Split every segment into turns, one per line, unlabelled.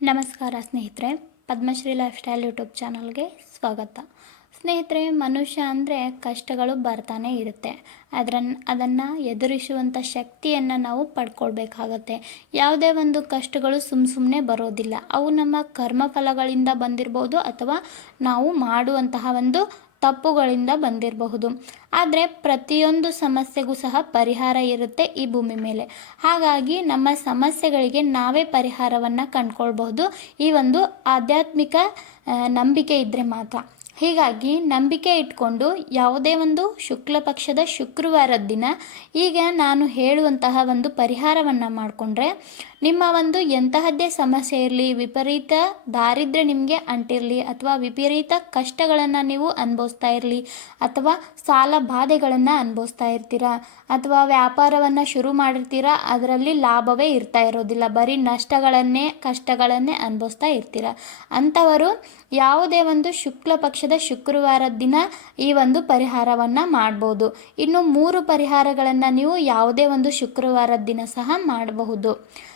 ನಮಸ್ಕಾರ ಸ್ನೇಹಿತರೆ, Padmashri life style YouTube ಚಾನಲ್ಗೆ ಸ್ವಾಗತ. ಸ್ನೇಹಿತರೆ, ಮನುಷ್ಯ ಅಂದರೆ ಕಷ್ಟಗಳು ಬರ್ತಾನೆ ಇರುತ್ತೆ. ಅದರ ಅದನ್ನು ಎದುರಿಸುವಂಥ ಶಕ್ತಿಯನ್ನು ನಾವು ಪಡ್ಕೊಳ್ಬೇಕಾಗತ್ತೆ. ಯಾವುದೇ ಒಂದು ಕಷ್ಟಗಳು ಸುಮ್ಮ ಸುಮ್ಮನೆ ಬರೋದಿಲ್ಲ. ಅವು ನಮ್ಮ ಕರ್ಮಫಲಗಳಿಂದ ಬಂದಿರ್ಬೋದು ಅಥವಾ ನಾವು ಮಾಡುವಂತಹ ಒಂದು ತಪ್ಪುಗಳಿಂದ ಬಂದಿರಬಹುದು. ಆದರೆ ಪ್ರತಿಯೊಂದು ಸಮಸ್ಯೆಗೂ ಸಹ ಪರಿಹಾರ ಇರುತ್ತೆ ಈ ಭೂಮಿ ಮೇಲೆ. ಹಾಗಾಗಿ ನಮ್ಮ ಸಮಸ್ಯೆಗಳಿಗೆ ನಾವೇ ಪರಿಹಾರವನ್ನು ಕಂಡುಕೊಳ್ಬಹುದು. ಈ ಒಂದು ಆಧ್ಯಾತ್ಮಿಕ ನಂಬಿಕೆ ಇದ್ದರೆ ಮಾತ್ರ. ಹೀಗಾಗಿ ನಂಬಿಕೆ ಇಟ್ಕೊಂಡು ಯಾವುದೇ ಒಂದು ಶುಕ್ಲ ಪಕ್ಷದ ಶುಕ್ರವಾರದ ದಿನ ಈಗ ನಾನು ಹೇಳುವಂತಹ ಒಂದು ಪರಿಹಾರವನ್ನು ಮಾಡಿಕೊಂಡ್ರೆ ನಿಮ್ಮ ಒಂದು ಎಂತಹದ್ದೇ ಸಮಸ್ಯೆ ಇರಲಿ, ವಿಪರೀತ ದಾರಿದ್ರ್ಯ ನಿಮಗೆ ಅಂಟಿರಲಿ ಅಥವಾ ವಿಪರೀತ ಕಷ್ಟಗಳನ್ನು ನೀವು ಅನುಭವಿಸ್ತಾ ಇರಲಿ ಅಥವಾ ಸಾಲ ಬಾಧೆಗಳನ್ನು ಅನುಭವಿಸ್ತಾ ಇರ್ತೀರಾ ಅಥವಾ ವ್ಯಾಪಾರವನ್ನು ಶುರು ಮಾಡಿರ್ತೀರಾ, ಅದರಲ್ಲಿ ಲಾಭವೇ ಇರ್ತಾ ಇರೋದಿಲ್ಲ. ಬರೀ ನಷ್ಟಗಳನ್ನೇ, ಕಷ್ಟಗಳನ್ನೇ ಅನುಭವಿಸ್ತಾ ಇರ್ತೀರ. ಅಂಥವರು ಯಾವುದೇ ಒಂದು ಶುಕ್ಲ ಪಕ್ಷದ ಶುಕ್ರವಾರದ ದಿನ ಈ ಒಂದು ಪರಿಹಾರವನ್ನು ಮಾಡ್ಬೋದು. ಇನ್ನು ಮೂರು ಪರಿಹಾರಗಳನ್ನು ನೀವು ಯಾವುದೇ ಒಂದು ಶುಕ್ರವಾರದ ದಿನ ಸಹ ಮಾಡಬಹುದು.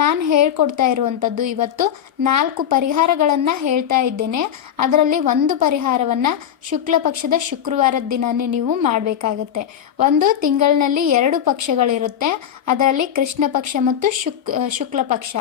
ನಾನು ಹೇಳ್ಕೊಡ್ತಾ ಇರುವಂಥದ್ದು ಇವತ್ತು ನಾಲ್ಕು ಪರಿಹಾರಗಳನ್ನು ಹೇಳ್ತಾ ಇದ್ದೇನೆ. ಅದರಲ್ಲಿ ಒಂದು ಪರಿಹಾರವನ್ನು ಶುಕ್ಲ ಪಕ್ಷದ ಶುಕ್ರವಾರದ ದಿನನೇ ನೀವು ಮಾಡಬೇಕಾಗತ್ತೆ. ಒಂದು ತಿಂಗಳಿನಲ್ಲಿ ಎರಡು ಪಕ್ಷಗಳಿರುತ್ತೆ. ಅದರಲ್ಲಿ ಕೃಷ್ಣ ಪಕ್ಷ ಮತ್ತು ಶುಕ್, ಶುಕ್ಲ ಪಕ್ಷ.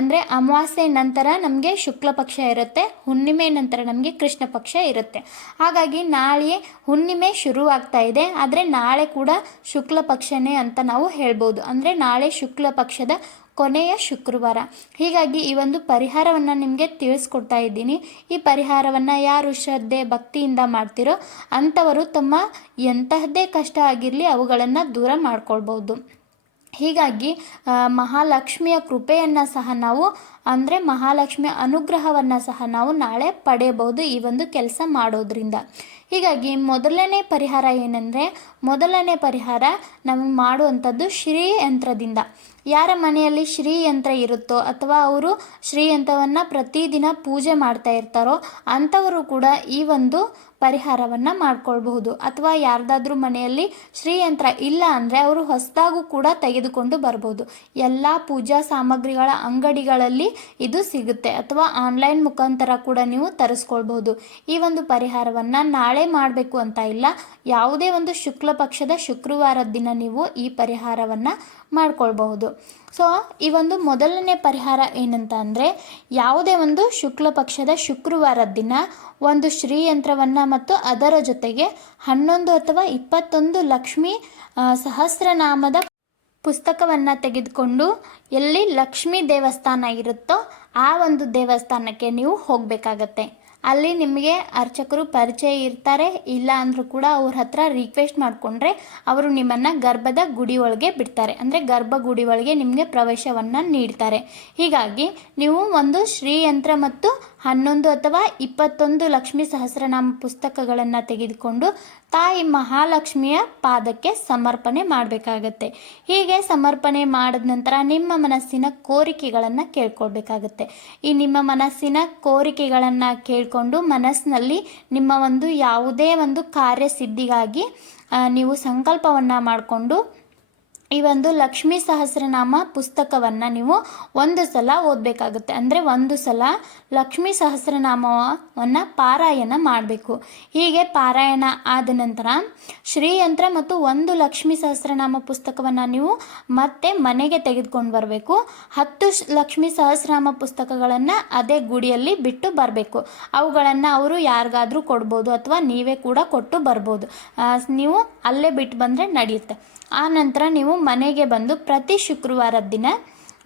ಅಂದರೆ ಅಮಾವಾಸ್ಯೆ ನಂತರ ನಮಗೆ ಶುಕ್ಲ ಪಕ್ಷ ಇರುತ್ತೆ, ಹುಣ್ಣಿಮೆ ನಂತರ ನಮಗೆ ಕೃಷ್ಣ ಪಕ್ಷ ಇರುತ್ತೆ. ಹಾಗಾಗಿ ನಾಳೆ ಹುಣ್ಣಿಮೆ ಶುರುವಾಗ್ತಾ ಇದೆ. ಆದರೆ ನಾಳೆ ಕೂಡ ಶುಕ್ಲ ಪಕ್ಷನೇ ಅಂತ ನಾವು ಹೇಳ್ಬೋದು. ಅಂದರೆ ನಾಳೆ ಶುಕ್ಲ ಪಕ್ಷದ ಕೊನೆಯ ಶುಕ್ರವಾರ. ಹೀಗಾಗಿ ಈ ಒಂದು ಪರಿಹಾರವನ್ನು ನಿಮಗೆ ತಿಳಿಸ್ಕೊಡ್ತಾ ಇದ್ದೀನಿ. ಈ ಪರಿಹಾರವನ್ನು ಯಾರು ಶ್ರದ್ಧೆ, ಭಕ್ತಿಯಿಂದ ಮಾಡ್ತಿರೋ ಅಂಥವರು ತಮ್ಮ ಎಂತಹದ್ದೇ ಕಷ್ಟ ಆಗಿರಲಿ ಅವುಗಳನ್ನು ದೂರ ಮಾಡ್ಕೊಳ್ಬೋದು. ಹೀಗಾಗಿ ಮಹಾಲಕ್ಷ್ಮಿಯ ಕೃಪೆಯನ್ನು ಸಹ ನಾವು, ಅಂದರೆ ಮಹಾಲಕ್ಷ್ಮಿಯ ಅನುಗ್ರಹವನ್ನು ಸಹ ನಾವು ನಾಳೆ ಪಡೆಯಬಹುದು ಈ ಒಂದು ಕೆಲಸ ಮಾಡೋದ್ರಿಂದ. ಹೀಗಾಗಿ ಮೊದಲನೇ ಪರಿಹಾರ ಏನಂದರೆ, ಮೊದಲನೇ ಪರಿಹಾರ ನಮಗೆ ಮಾಡುವಂಥದ್ದು ಶ್ರೀ ಯಂತ್ರದಿಂದ ಯಾರ ಮನೆಯಲ್ಲಿ ಶ್ರೀಯಂತ್ರ ಇರುತ್ತೋ ಅಥವಾ ಅವರು ಶ್ರೀಯಂತ್ರವನ್ನು ಪ್ರತಿದಿನ ಪೂಜೆ ಮಾಡ್ತಾ ಇರ್ತಾರೋ ಅಂಥವರು ಕೂಡ ಈ ಒಂದು ಪರಿಹಾರವನ್ನು ಮಾಡ್ಕೊಳ್ಬಹುದು. ಅಥವಾ ಯಾರ್ದಾದ್ರೂ ಮನೆಯಲ್ಲಿ ಶ್ರೀಯಂತ್ರ ಇಲ್ಲ ಅಂದರೆ ಅವರು ಹೊಸದಾಗೂ ಕೂಡ ತೆಗೆದುಕೊಂಡು ಬರ್ಬೋದು. ಎಲ್ಲ ಪೂಜಾ ಸಾಮಗ್ರಿಗಳ ಅಂಗಡಿಗಳಲ್ಲಿ ಇದು ಸಿಗುತ್ತೆ. ಅಥವಾ ಆನ್ಲೈನ್ ಮುಖಾಂತರ ಕೂಡ ನೀವು ತರಿಸ್ಕೊಳ್ಬಹುದು. ಈ ಒಂದು ಪರಿಹಾರವನ್ನು ನಾಳೆ ಮಾಡಬೇಕು ಅಂತ ಇಲ್ಲ. ಯಾವುದೇ ಒಂದು ಶುಕ್ಲ ಪಕ್ಷದ ಶುಕ್ರವಾರದ ದಿನ ನೀವು ಈ ಪರಿಹಾರವನ್ನು ಮಾಡ್ಕೊಳ್ಬಹುದು. ಸೊ ಈ ಒಂದು ಮೊದಲನೇ ಪರಿಹಾರ ಏನಂತ ಅಂದರೆ, ಯಾವುದೇ ಒಂದು ಶುಕ್ಲ ಪಕ್ಷದ ಶುಕ್ರವಾರದ ದಿನ ಒಂದು ಶ್ರೀಯಂತ್ರವನ್ನು ಮತ್ತು ಅದರ ಜೊತೆಗೆ ಹನ್ನೊಂದು ಅಥವಾ ಇಪ್ಪತ್ತೊಂದು ಲಕ್ಷ್ಮಿ ಸಹಸ್ರನಾಮದ ಪುಸ್ತಕವನ್ನು ತೆಗೆದುಕೊಂಡು ಎಲ್ಲಿ ಲಕ್ಷ್ಮೀ ದೇವಸ್ಥಾನ ಇರುತ್ತೋ ಆ ಒಂದು ದೇವಸ್ಥಾನಕ್ಕೆ ನೀವು ಹೋಗಬೇಕಾಗತ್ತೆ. ಅಲ್ಲಿ ನಿಮಗೆ ಅರ್ಚಕರು ಪರಿಚಯ ಇರ್ತಾರೆ, ಇಲ್ಲ ಅಂದರೂ ಕೂಡ ಅವ್ರ ಹತ್ರ ರಿಕ್ವೆಸ್ಟ್ ಮಾಡಿಕೊಂಡ್ರೆ ಅವರು ನಿಮ್ಮನ್ನು ಗರ್ಭದ ಗುಡಿ ಒಳಗೆ ಬಿಡ್ತಾರೆ. ಅಂದರೆ ಗರ್ಭ ಗುಡಿ ಒಳಗೆ ನಿಮಗೆ ಪ್ರವೇಶವನ್ನು ನೀಡ್ತಾರೆ. ಹೀಗಾಗಿ ನೀವು ಒಂದು ಶ್ರೀಯಂತ್ರ ಮತ್ತು ಹನ್ನೊಂದು ಅಥವಾ ಇಪ್ಪತ್ತೊಂದು ಲಕ್ಷ್ಮೀ ಸಹಸ್ರನಾಮ ಪುಸ್ತಕಗಳನ್ನು ತೆಗೆದುಕೊಂಡು ತಾಯಿ ಮಹಾಲಕ್ಷ್ಮಿಯ ಪಾದಕ್ಕೆ ಸಮರ್ಪಣೆ ಮಾಡಬೇಕಾಗತ್ತೆ. ಹೀಗೆ ಸಮರ್ಪಣೆ ಮಾಡಿದ ನಂತರ ನಿಮ್ಮ ಮನಸ್ಸಿನ ಕೋರಿಕೆಗಳನ್ನು ಕೇಳ್ಕೊಳ್ಬೇಕಾಗತ್ತೆ. ಈ ನಿಮ್ಮ ಮನಸ್ಸಿನ ಕೋರಿಕೆಗಳನ್ನು ಕೇಳಿಕೊಂಡು ಮನಸ್ಸಿನಲ್ಲಿ ನಿಮ್ಮ ಒಂದು ಯಾವುದೇ ಒಂದು ಕಾರ್ಯಸಿದ್ಧಿಗಾಗಿ ಸಿದ್ಧಿಗಾಗಿ ನೀವು ಸಂಕಲ್ಪವನ್ನು ಮಾಡಿಕೊಂಡು ಈ ಒಂದು ಲಕ್ಷ್ಮೀ ಸಹಸ್ರನಾಮ ಪುಸ್ತಕವನ್ನು ನೀವು ಒಂದು ಸಲ ಓದಬೇಕಾಗುತ್ತೆ. ಅಂದರೆ ಒಂದು ಸಲ ಲಕ್ಷ್ಮೀ ಸಹಸ್ರನಾಮವನ್ನು ಪಾರಾಯಣ ಮಾಡಬೇಕು. ಹೀಗೆ ಪಾರಾಯಣ ಆದ ನಂತರ ಶ್ರೀಯಂತ್ರ ಮತ್ತು ಒಂದು ಲಕ್ಷ್ಮೀ ಸಹಸ್ರನಾಮ ಪುಸ್ತಕವನ್ನು ನೀವು ಮತ್ತೆ ಮನೆಗೆ ತೆಗೆದುಕೊಂಡು ಬರಬೇಕು. ಹತ್ತು ಲಕ್ಷ್ಮೀ ಸಹಸ್ರನಾಮ ಪುಸ್ತಕಗಳನ್ನು ಅದೇ ಗುಡಿಯಲ್ಲಿ ಬಿಟ್ಟು ಬರಬೇಕು. ಅವುಗಳನ್ನು ಅವರು ಯಾರಿಗಾದರೂ ಕೊಡ್ಬೋದು ಅಥವಾ ನೀವೇ ಕೂಡ ಕೊಟ್ಟು ಬರ್ಬೋದು. ನೀವು ಅಲ್ಲೇ ಬಿಟ್ಟು ಬಂದರೆ ನಡೆಯುತ್ತೆ ಆ ನಂತರ ನೀವು ಮನೆಗೆ ಬಂದು ಪ್ರತಿ ಶುಕ್ರವಾರದ ದಿನ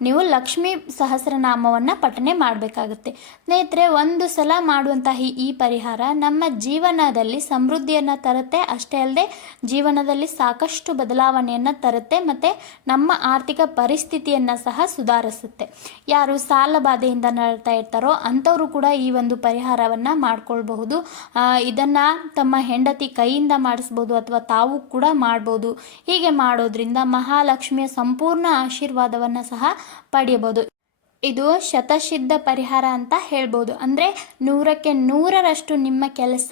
ನೀವು ಲಕ್ಷ್ಮೀ ಸಹಸ್ರನಾಮವನ್ನು ಪಠನೆ ಮಾಡಬೇಕಾಗುತ್ತೆ. ಸ್ನೇಹಿತರೆ, ಒಂದು ಸಲ ಮಾಡುವಂತಹ ಈ- ಪರಿಹಾರ ನಮ್ಮ ಜೀವನದಲ್ಲಿ ಸಮೃದ್ಧಿಯನ್ನು ತರುತ್ತೆ. ಅಷ್ಟೇ ಅಲ್ಲದೆ ಜೀವನದಲ್ಲಿ ಸಾಕಷ್ಟು ಬದಲಾವಣೆಯನ್ನು ತರುತ್ತೆ ಮತ್ತು ನಮ್ಮ ಆರ್ಥಿಕ ಪರಿಸ್ಥಿತಿಯನ್ನು ಸಹ ಸುಧಾರಿಸುತ್ತೆ. ಯಾರು ಸಾಲ ಬಾಧೆಯಿಂದ ನಡ್ತಾ ಇರ್ತಾರೋ ಅಂಥವರು ಕೂಡ ಈ ಒಂದು ಪರಿಹಾರವನ್ನು ಮಾಡಿಕೊಳ್ಬಹುದು. ಇದನ್ನು ತಮ್ಮ ಹೆಂಡತಿ ಕೈಯಿಂದ ಮಾಡಿಸ್ಬೋದು ಅಥವಾ ತಾವು ಕೂಡ ಮಾಡ್ಬೋದು. ಹೀಗೆ ಮಾಡೋದ್ರಿಂದ ಮಹಾಲಕ್ಷ್ಮಿಯ ಸಂಪೂರ್ಣ ಆಶೀರ್ವಾದವನ್ನು ಸಹ ಪಡೆಯಬಹುದು. ಇದು ಶತಸಿದ್ಧ ಪರಿಹಾರ ಅಂತ ಹೇಳ್ಬೋದು. ಅಂದರೆ ನೂರಕ್ಕೆ ನೂರರಷ್ಟು ನಿಮ್ಮ ಕೆಲಸ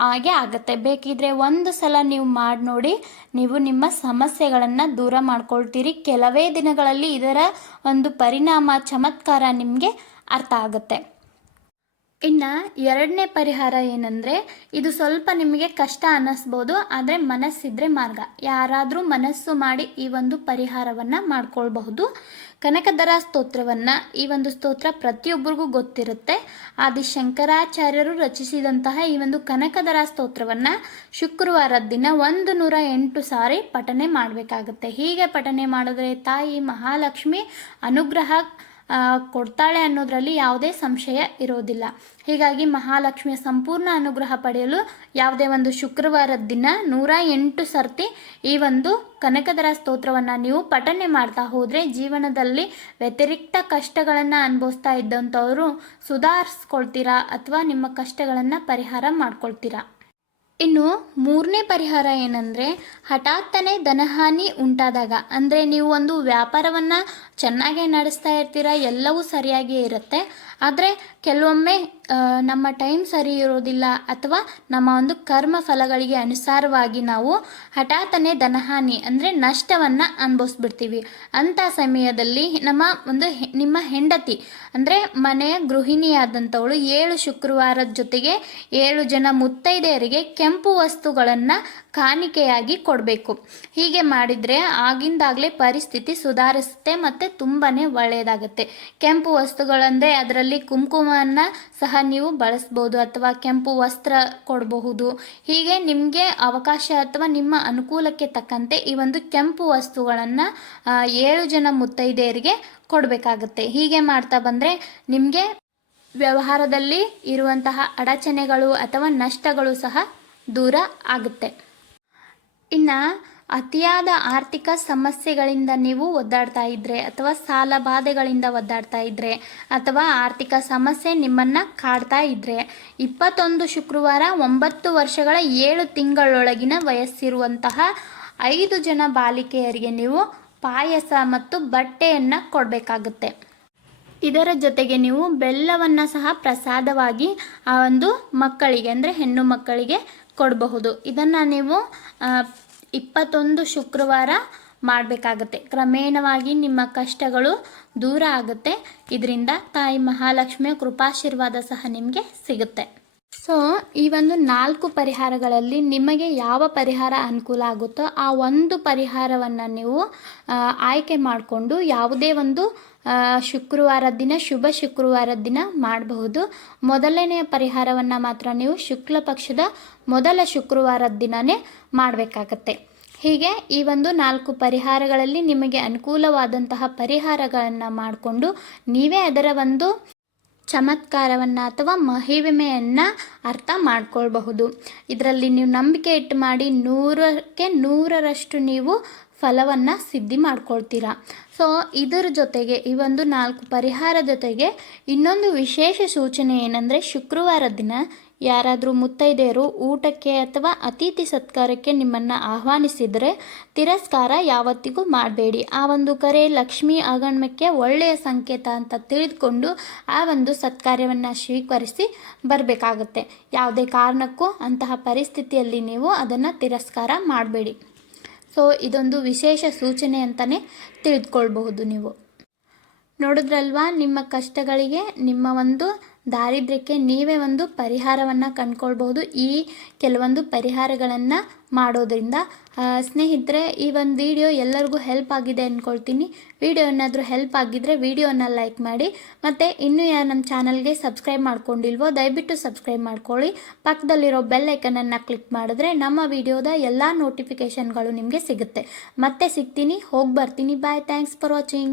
ಹಾಗೆ ಆಗುತ್ತೆ. ಬೇಕಿದ್ರೆ ಒಂದು ಸಲ ನೀವು ಮಾಡಿ ನೋಡಿ, ನೀವು ನಿಮ್ಮ ಸಮಸ್ಯೆಗಳನ್ನು ದೂರ ಮಾಡ್ಕೊಳ್ತೀರಿ. ಕೆಲವೇ ದಿನಗಳಲ್ಲಿ ಇದರ ಒಂದು ಪರಿಣಾಮ, ಚಮತ್ಕಾರ ನಿಮಗೆ ಅರ್ಥ ಆಗುತ್ತೆ. ಇನ್ನು ಎರಡನೇ ಪರಿಹಾರ ಏನಂದರೆ, ಇದು ಸ್ವಲ್ಪ ನಿಮಗೆ ಕಷ್ಟ ಅನ್ನಿಸ್ಬೋದು, ಆದರೆ ಮನಸ್ಸಿದ್ರೆ ಮಾರ್ಗ. ಯಾರಾದರೂ ಮನಸ್ಸು ಮಾಡಿ ಈ ಒಂದು ಪರಿಹಾರವನ್ನು ಮಾಡ್ಕೊಳ್ಬಹುದು. ಕನಕದರ ಸ್ತೋತ್ರವನ್ನು ಈ ಒಂದು ಸ್ತೋತ್ರ ಪ್ರತಿಯೊಬ್ಬರಿಗೂ ಗೊತ್ತಿರುತ್ತೆ. ಆದಿ ಶಂಕರಾಚಾರ್ಯರು ರಚಿಸಿದಂತಹ ಈ ಒಂದು ಕನಕದರ ಸ್ತೋತ್ರವನ್ನು ಶುಕ್ರವಾರದ ದಿನ ಒಂದು ನೂರ ಎಂಟು ಸಾರಿ ಪಠನೆ ಮಾಡಬೇಕಾಗುತ್ತೆ. ಹೀಗೆ ಪಠನೆ ಮಾಡಿದ್ರೆ ತಾಯಿ ಮಹಾಲಕ್ಷ್ಮಿ ಅನುಗ್ರಹ ಕೊಡ್ತಾಳೆ ಅನ್ನೋದರಲ್ಲಿ ಯಾವುದೇ ಸಂಶಯ ಇರೋದಿಲ್ಲ. ಹೀಗಾಗಿ ಮಹಾಲಕ್ಷ್ಮಿಯ ಸಂಪೂರ್ಣ ಅನುಗ್ರಹ ಪಡೆಯಲು ಯಾವುದೇ ಒಂದು ಶುಕ್ರವಾರದ ದಿನ ನೂರ ಎಂಟು ಸರ್ತಿ ಈ ಒಂದು ಕನಕದರ ಸ್ತೋತ್ರವನ್ನು ನೀವು ಪಠನೆ ಮಾಡ್ತಾ ಹೋದರೆ ಜೀವನದಲ್ಲಿ ವ್ಯತಿರಿಕ್ತ ಕಷ್ಟಗಳನ್ನು ಅನುಭವಿಸ್ತಾ ಇದ್ದಂಥವರು ಸುಧಾರಿಸ್ಕೊಳ್ತೀರಾ ಅಥವಾ ನಿಮ್ಮ ಕಷ್ಟಗಳನ್ನು ಪರಿಹಾರ ಮಾಡ್ಕೊಳ್ತೀರಾ? ಇನ್ನು ಮೂರನೇ ಪರಿಹಾರ ಏನಂದರೆ ಹಠಾತ್ತನೆ ಧನಹಾನಿ ಉಂಟಾದಾಗ, ಅಂದರೆ ನೀವು ಒಂದು ವ್ಯಾಪಾರವನ್ನು ಚೆನ್ನಾಗೇ ನಡೆಸ್ತಾ ಇರ್ತೀರ, ಎಲ್ಲವೂ ಸರಿಯಾಗಿಯೇ ಇರುತ್ತೆ ಆದರೆ ಕೆಲವೊಮ್ಮೆ ನಮ್ಮ ಟೈಮ್ ಸರಿ ಇರೋದಿಲ್ಲ ಅಥವಾ ನಮ್ಮ ಒಂದು ಕರ್ಮ ಫಲಗಳಿಗೆ ಅನುಸಾರವಾಗಿ ನಾವು ಹಠಾತ್ತನೆ ಧನಹಾನಿ ಅಂದರೆ ನಷ್ಟವನ್ನು ಅನುಭವಿಸ್ಬಿಡ್ತೀವಿ. ಅಂಥ ಸಮಯದಲ್ಲಿ ನಮ್ಮ ಒಂದು ನಿಮ್ಮ ಹೆಂಡತಿ ಅಂದರೆ ಮನೆಯ ಗೃಹಿಣಿಯಾದಂಥವಳು ಏಳು ಶುಕ್ರವಾರದ ಜೊತೆಗೆ ಏಳು ಜನ ಮುತ್ತೈದೆಯರಿಗೆ ಕೆಂಪು ವಸ್ತುಗಳನ್ನು ಕಾಣಿಕೆಯಾಗಿ ಕೊಡಬೇಕು. ಹೀಗೆ ಮಾಡಿದರೆ ಆಗಿಂದಾಗಲೇ ಪರಿಸ್ಥಿತಿ ಸುಧಾರಿಸುತ್ತೆ ಮತ್ತು ತುಂಬಾ ಒಳ್ಳೆಯದಾಗುತ್ತೆ ಕೆಂಪು ವಸ್ತುಗಳಂದರೆ ಅದರಲ್ಲಿ ಕುಂಕುಮವನ್ನು ಸಹ ನೀವು ಬಳಸ್ಬೋದು ಅಥವಾ ಕೆಂಪು ವಸ್ತ್ರ ಕೊಡಬಹುದು. ಹೀಗೆ ನಿಮಗೆ ಅವಕಾಶ ಅಥವಾ ನಿಮ್ಮ ಅನುಕೂಲಕ್ಕೆ ತಕ್ಕಂತೆ ಈ ಒಂದು ಕೆಂಪು ವಸ್ತುಗಳನ್ನು ಏಳು ಜನ ಮುತ್ತೈದೆಯರಿಗೆ ಕೊಡಬೇಕಾಗುತ್ತೆ. ಹೀಗೆ ಮಾಡ್ತಾ ಬಂದರೆ ನಿಮಗೆ ವ್ಯವಹಾರದಲ್ಲಿ ಇರುವಂತಹ ಅಡಚಣೆಗಳು ಅಥವಾ ನಷ್ಟಗಳು ಸಹ ದೂರ ಆಗುತ್ತೆ. ಇನ್ನು ಅತಿಯಾದ ಆರ್ಥಿಕ ಸಮಸ್ಯೆಗಳಿಂದ ನೀವು ಒದ್ದಾಡ್ತಾ ಇದ್ದರೆ ಅಥವಾ ಸಾಲ ಬಾಧೆಗಳಿಂದ ಒದ್ದಾಡ್ತಾ ಇದ್ದರೆ ಅಥವಾ ಆರ್ಥಿಕ ಸಮಸ್ಯೆ ನಿಮ್ಮನ್ನು ಕಾಡ್ತಾ ಇದ್ದರೆ ಇಪ್ಪತ್ತೊಂದು ಶುಕ್ರವಾರ ಒಂಬತ್ತು ವರ್ಷಗಳ ಏಳು ತಿಂಗಳೊಳಗಿನ ವಯಸ್ಸಿರುವಂತಹ ಐದು ಜನ ಬಾಲಿಕೆಯರಿಗೆ ನೀವು ಪಾಯಸ ಮತ್ತು ಬಟ್ಟೆಯನ್ನು ಕೊಡಬೇಕಾಗುತ್ತೆ. ಇದರ ಜೊತೆಗೆ ನೀವು ಬೆಲ್ಲವನ್ನು ಸಹ ಪ್ರಸಾದವಾಗಿ ಆ ಒಂದು ಮಕ್ಕಳಿಗೆ, ಅಂದರೆ ಹೆಣ್ಣು ಮಕ್ಕಳಿಗೆ ಕೊಡಬಹುದು. ಇದನ್ನು ನೀವು ಇಪ್ಪತ್ತೊಂದು ಶುಕ್ರವಾರ ಮಾಡಬೇಕಾಗತ್ತೆ. ಕ್ರಮೇಣವಾಗಿ ನಿಮ್ಮ ಕಷ್ಟಗಳು ದೂರ ಆಗುತ್ತೆ. ಇದರಿಂದ ತಾಯಿ ಮಹಾಲಕ್ಷ್ಮಿಯ ಕೃಪಾಶೀರ್ವಾದ ಸಹ ನಿಮಗೆ ಸಿಗುತ್ತೆ. ಸೊ ಈ ಒಂದು ನಾಲ್ಕು ಪರಿಹಾರಗಳಲ್ಲಿ ನಿಮಗೆ ಯಾವ ಪರಿಹಾರ ಅನುಕೂಲ ಆಗುತ್ತೋ ಆ ಒಂದು ಪರಿಹಾರವನ್ನು ನೀವು ಆಯ್ಕೆ ಮಾಡಿಕೊಂಡು ಯಾವುದೇ ಒಂದು ಶುಕ್ರವಾರ ದಿನ, ಶುಭ ಶುಕ್ರವಾರದ ದಿನ ಮಾಡಬಹುದು. ಮೊದಲನೆಯ ಪರಿಹಾರವನ್ನು ಮಾತ್ರ ನೀವು ಶುಕ್ಲ ಪಕ್ಷದ ಮೊದಲ ಶುಕ್ರವಾರದ ದಿನವೇ ಮಾಡಬೇಕಾಗತ್ತೆ. ಹೀಗೆ ಈ ಒಂದು ನಾಲ್ಕು ಪರಿಹಾರಗಳಲ್ಲಿ ನಿಮಗೆ ಅನುಕೂಲವಾದಂತಹ ಪರಿಹಾರಗಳನ್ನು ಮಾಡಿಕೊಂಡು ನೀವೇ ಅದರ ಒಂದು ಚಮತ್ಕಾರವನ್ನು ಅಥವಾ ಮಹಿಮೆಯನ್ನು ಅರ್ಥ ಮಾಡ್ಕೊಳ್ಬಹುದು. ಇದರಲ್ಲಿ ನೀವು ನಂಬಿಕೆ ಇಟ್ಟು ಮಾಡಿ ನೂರಕ್ಕೆ ನೂರರಷ್ಟು ನೀವು ಫಲವನ್ನು ಸಿದ್ಧಿ ಮಾಡ್ಕೊಳ್ತೀರಾ. ಸೊ ಇದರ ಜೊತೆಗೆ, ಈ ಒಂದು ನಾಲ್ಕು ಪರಿಹಾರ ಜೊತೆಗೆ ಇನ್ನೊಂದು ವಿಶೇಷ ಸೂಚನೆ ಏನಂದರೆ ಶುಕ್ರವಾರ ದಿನ ಯಾರಾದರೂ ಮುತ್ತೈದೆಯರು ಊಟಕ್ಕೆ ಅಥವಾ ಅತಿಥಿ ಸತ್ಕಾರಕ್ಕೆ ನಿಮ್ಮನ್ನು ಆಹ್ವಾನಿಸಿದರೆ ತಿರಸ್ಕಾರ ಯಾವತ್ತಿಗೂ ಮಾಡಬೇಡಿ. ಆ ಒಂದು ಕರೆ ಲಕ್ಷ್ಮಿ ಆಗಮನಕ್ಕೆ ಒಳ್ಳೆಯ ಸಂಕೇತ ಅಂತ ತಿಳಿದುಕೊಂಡು ಆ ಒಂದು ಸತ್ಕಾರ್ಯವನ್ನು ಸ್ವೀಕರಿಸಿ ಬರಬೇಕಾಗುತ್ತೆ. ಯಾವುದೇ ಕಾರಣಕ್ಕೂ ಅಂತಹ ಪರಿಸ್ಥಿತಿಯಲ್ಲಿ ನೀವು ಅದನ್ನು ತಿರಸ್ಕಾರ ಮಾಡಬೇಡಿ. ಸೊ, ಇದೊಂದು ವಿಶೇಷ ಸೂಚನೆ ಅಂತಲೇ ತಿಳಿದುಕೊಳ್ಬಹುದು ನೀವು. ನೋಡಿದ್ರಲ್ವಾ, ನಿಮ್ಮ ಕಷ್ಟಗಳಿಗೆ ನಿಮ್ಮ ಒಂದು ದಾರಿದ್ರ್ಯಕ್ಕೆ ನೀವೇ ಒಂದು ಪರಿಹಾರವನ್ನು ಕಂಡ್ಕೊಳ್ಬೋದು. ಈ ಕೆಲವೊಂದು ಪರಿಹಾರಗಳನ್ನು ಮಾಡೋದ್ರಿಂದ ಸ್ನೇಹಿತರೆ, ಈ ಒಂದು ವಿಡಿಯೋ ಎಲ್ಲರಿಗೂ ಹೆಲ್ಪ್ ಆಗಿದೆ ಅಂದ್ಕೊಳ್ತೀನಿ ವಿಡಿಯೋ ಏನಾದರೂ ಹೆಲ್ಪ್ ಆಗಿದ್ದರೆ ವಿಡಿಯೋನ ಲೈಕ್ ಮಾಡಿ. ಮತ್ತು ಇನ್ನೂ ಯಾರು ನಮ್ಮ ಚಾನಲ್ಗೆ ಸಬ್ಸ್ಕ್ರೈಬ್ ಮಾಡ್ಕೊಂಡಿಲ್ವೋ, ದಯವಿಟ್ಟು ಸಬ್ಸ್ಕ್ರೈಬ್ ಮಾಡ್ಕೊಳ್ಳಿ. ಪಕ್ಕದಲ್ಲಿರೋ ಬೆಲ್ ಐಕನನ್ನು ಕ್ಲಿಕ್ ಮಾಡಿದ್ರೆ ನಮ್ಮ ವಿಡಿಯೋದ ಎಲ್ಲ ನೋಟಿಫಿಕೇಷನ್ಗಳು ನಿಮಗೆ ಸಿಗುತ್ತೆ. ಮತ್ತೆ ಸಿಗ್ತೀನಿ, ಹೋಗಿ ಬರ್ತೀನಿ. Bye, thanks for watching.